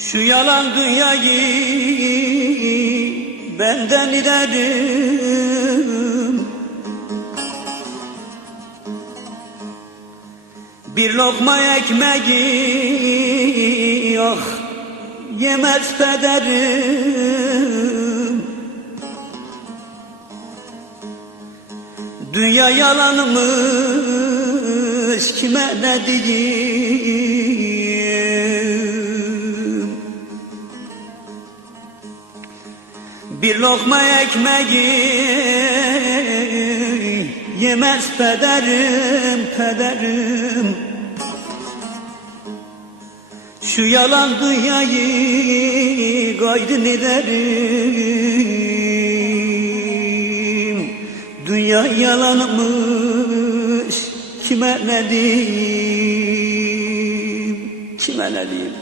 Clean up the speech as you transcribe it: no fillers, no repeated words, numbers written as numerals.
Şu yalan dünyayı benden giderim. Bir lokma ekmeği yok yemez pederim. Dünya yalanmış, kime ne diyeyim? Bir lokma ekmeği yemez pederim, pederim. Şu yalan dünyayı gayrı ederim. Dünya yalanmış, kime ne diyeyim, kime ne diyeyim?